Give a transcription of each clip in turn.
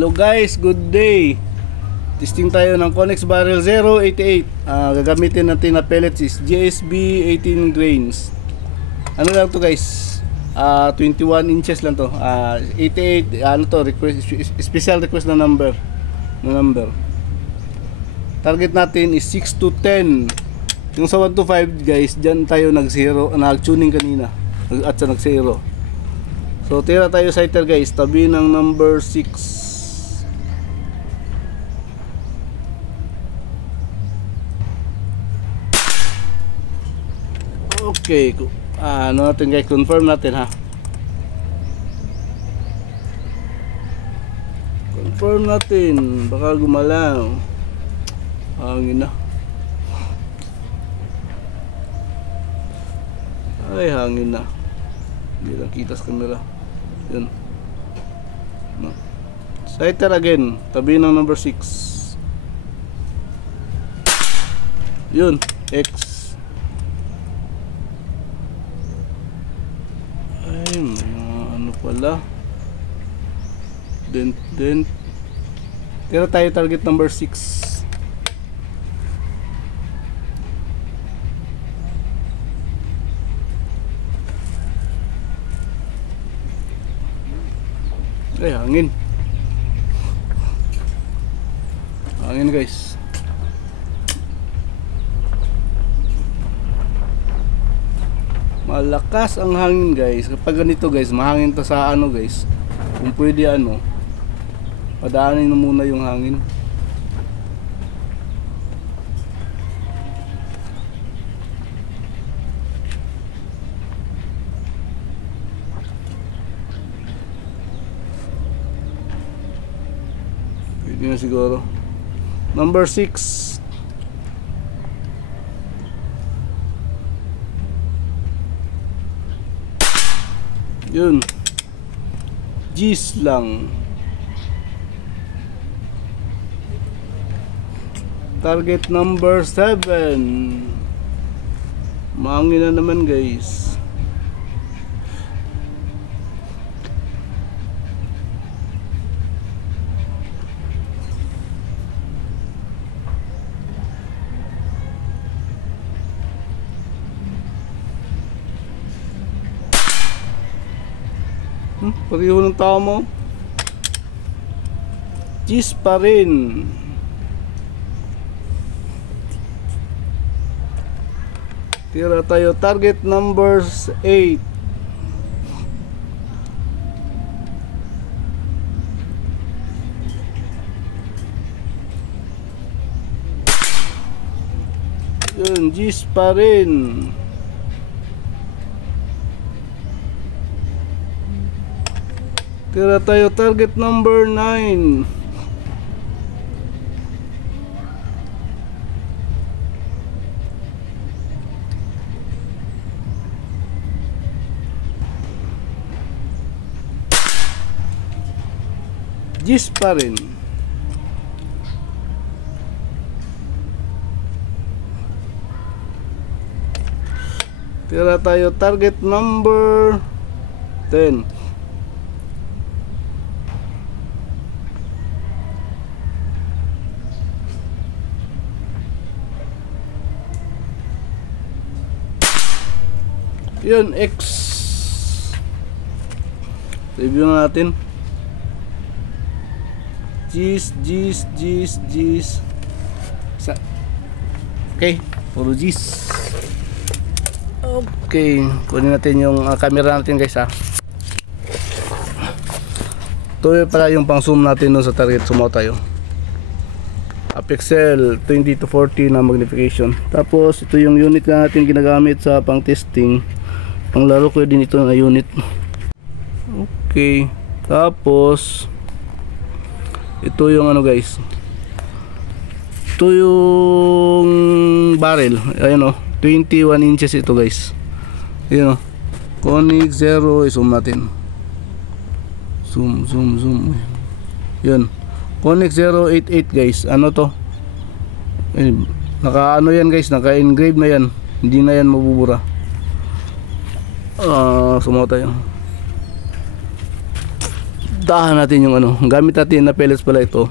Hello guys, good day. Testing tayo ng Connex Barrel 088. Gagamitin natin na pellets is GSB 18 grains. Ano lang to guys? 21 inches lang to. 88 ano to, request, special request na number. Target natin is 6 to 10. Yung sa 1 to 5 guys, diyan tayo nag-tuning kanina at sa nag-zero. So tira tayo sighter guys, tabi ng number 6. Okay, ano natin guys, confirm natin ha. Confirm natin, baka gumalaw. Hangin na. Ay, hangin na. Hindi lang kita sa camera. Yun. No. Sighter again, tabi ng number 6. Yun, X. Ay, may ano pala. Then tira tayo target number 6. Ay, hangin guys. Malakas ang hangin guys. Kapag ganito guys, mahangin to sa ano guys. Kung pwede ano, padaanin mo muna yung hangin. Pwede na siguro. Number 6. Yun, G's lang. Target number 7. Mahangin na naman guys. Pareho ng tao mo. G's pa rin. Tira tayo target number 8. Yun, G's pa rin. Tira tayo target number 9. G's pa rin. Tira tayo target number 10. Yun, X. Review na natin. G's. Okay, puro G's. Okay, kunin natin yung camera natin guys ha. Ito pala yung pang zoom natin dun sa target. Sumaw tayo. Pixel 20 to 40 na magnification. Tapos ito yung unit na natin ginagamit sa pang testing. Pang laro ko din ito na unit. Okay. Tapos ito yung ano guys. Ito yung barrel. Ayan o. 21 inches ito guys. Ayan o. Connex 0. I-zoom natin. Zoom. Yun. Connex 088 guys. Ano to? Naka ano yan guys. Naka engrave na yan. Hindi na yan mabubura. Sumaw tayo. tahan natin yung ano, gamit natin na pellets pala ito,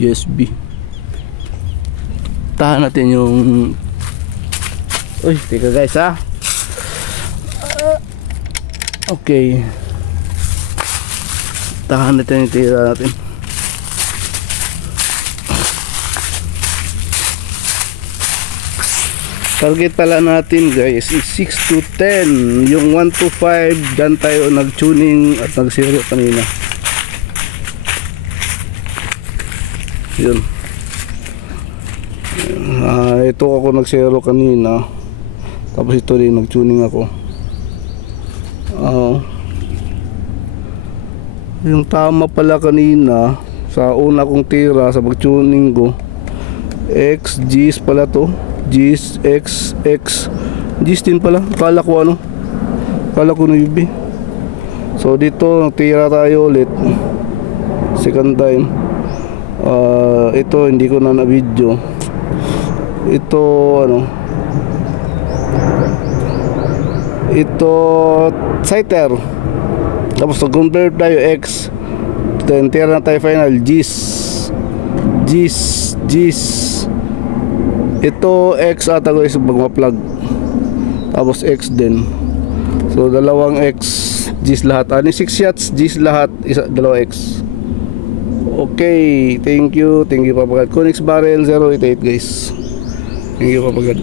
USB. Tahan natin yung, uy, teka guys ha. Okay, tahan natin yung tira natin. Target pala natin guys is 6 to 10. Yung 1 to 5 dyan tayo nag-tuning at nag-zero kanina. Yun. Ito ako nag-zero kanina. Tapos ito din nag-tuning ako. Yung tama pala kanina sa una kong tira sa pag-tuning ko, X, G's pala to. G's, X, X, G's din pala. Kala ko ano, kala ko naibi. So dito tira tayo ulit second time. Ito hindi ko na video. Ito ano, ito sighter. Tapos nag-convert tayo X, then tira na tayo final G's, G's, G's. Ito X ata guys pag ma-plug. Tapos X din. So dalawang X, G's lahat. 6 shots, G's lahat, dalawa X. Okay, thank you Papagad. Konix Barrel 088 guys. Thank you Papagad.